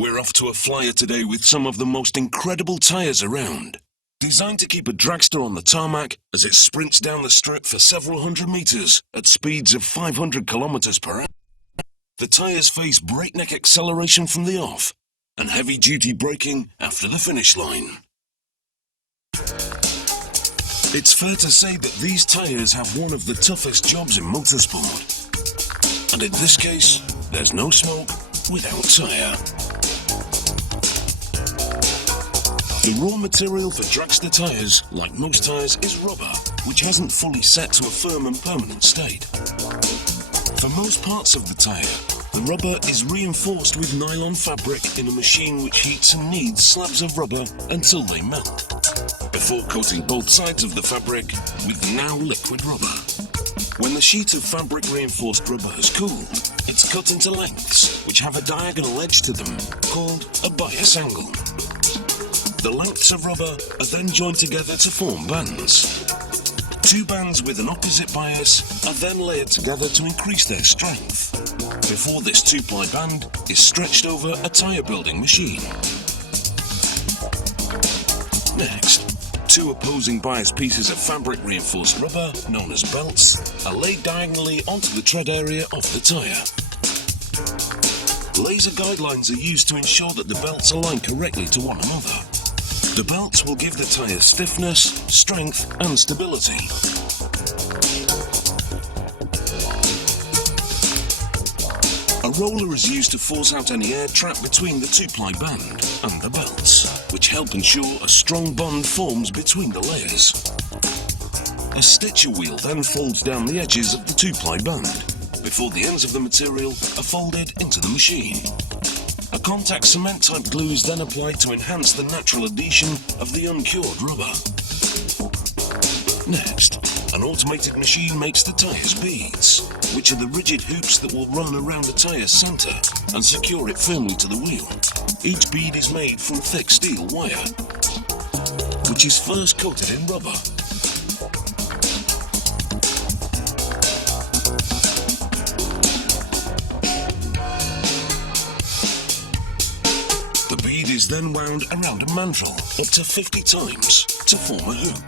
We're off to a flyer today with some of the most incredible tyres around. Designed to keep a dragster on the tarmac as it sprints down the strip for several hundred metres at speeds of 500 kilometres per hour. The tyres face breakneck acceleration from the off and heavy-duty braking after the finish line. It's fair to say that these tyres have one of the toughest jobs in motorsport. And in this case, there's no smoke without tyre. The raw material for dragster tyres, like most tyres, is rubber, which hasn't fully set to a firm and permanent state. For most parts of the tyre, the rubber is reinforced with nylon fabric in a machine which heats and kneads slabs of rubber until they melt, before coating both sides of the fabric with the now liquid rubber. When the sheet of fabric reinforced rubber has cooled, it's cut into lengths which have a diagonal edge to them, called a bias angle. The lengths of rubber are then joined together to form bands. Two bands with an opposite bias are then layered together to increase their strength, before this two-ply band is stretched over a tyre building machine. Next, two opposing bias pieces of fabric reinforced rubber, known as belts, are laid diagonally onto the tread area of the tyre. Laser guidelines are used to ensure that the belts align correctly to one another. The belts will give the tyre stiffness, strength and stability. A roller is used to force out any air trapped between the two-ply band and the belts, which help ensure a strong bond forms between the layers. A stitcher wheel then folds down the edges of the two-ply band, before the ends of the material are folded into the machine. A contact cement type glue is then applied to enhance the natural adhesion of the uncured rubber. Next, an automated machine makes the tyre's beads, which are the rigid hoops that will run around the tyre's centre and secure it firmly to the wheel. Each bead is made from thick steel wire, which is first coated in rubber. The bead is then wound around a mandrel up to 50 times to form a hoop.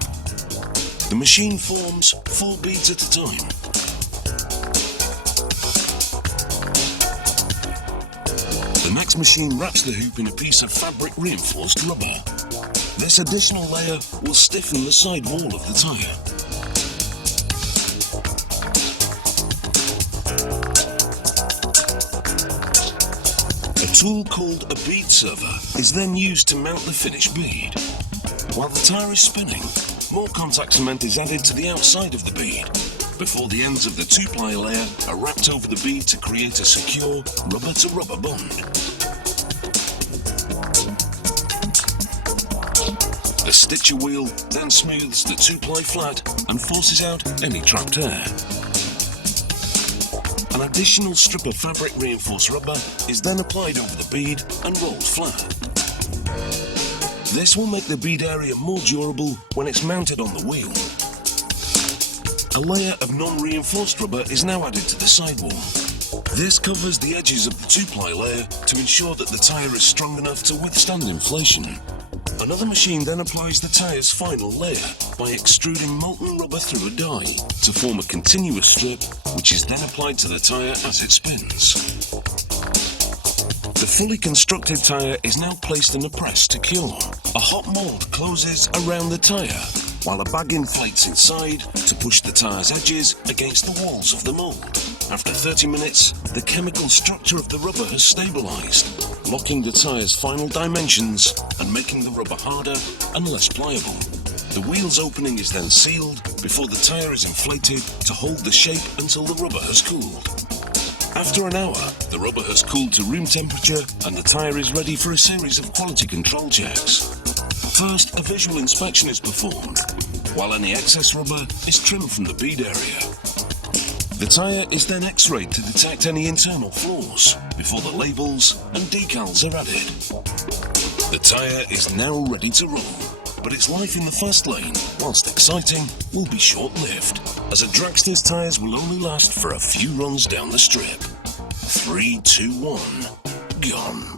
The machine forms 4 beads at a time. The next machine wraps the hoop in a piece of fabric reinforced rubber. This additional layer will stiffen the side wall of the tyre. A tool called a bead server is then used to mount the finished bead. While the tyre is spinning, more contact cement is added to the outside of the bead, before the ends of the two-ply layer are wrapped over the bead to create a secure rubber-to-rubber bond. The stitcher wheel then smooths the two-ply flat and forces out any trapped air. An additional strip of fabric reinforced rubber is then applied over the bead and rolled flat. This will make the bead area more durable when it's mounted on the wheel. A layer of non-reinforced rubber is now added to the sidewall. This covers the edges of the two-ply layer to ensure that the tyre is strong enough to withstand inflation. Another machine then applies the tyre's final layer by extruding molten rubber through a die to form a continuous strip, which is then applied to the tyre as it spins. The fully constructed tyre is now placed in a press to cure. A hot mould closes around the tyre, while a bag inflates inside to push the tyre's edges against the walls of the mould. After 30 minutes, the chemical structure of the rubber has stabilised, locking the tyre's final dimensions and making the rubber harder and less pliable. The wheel's opening is then sealed before the tyre is inflated to hold the shape until the rubber has cooled. After an hour, the rubber has cooled to room temperature and the tyre is ready for a series of quality control checks. First, a visual inspection is performed, while any excess rubber is trimmed from the bead area. The tyre is then x-rayed to detect any internal flaws before the labels and decals are added. The tyre is now ready to roll, but its life in the fast lane, whilst exciting, will be short-lived, as a dragster's tyres will only last for a few runs down the strip. 3, 2, 1, gone.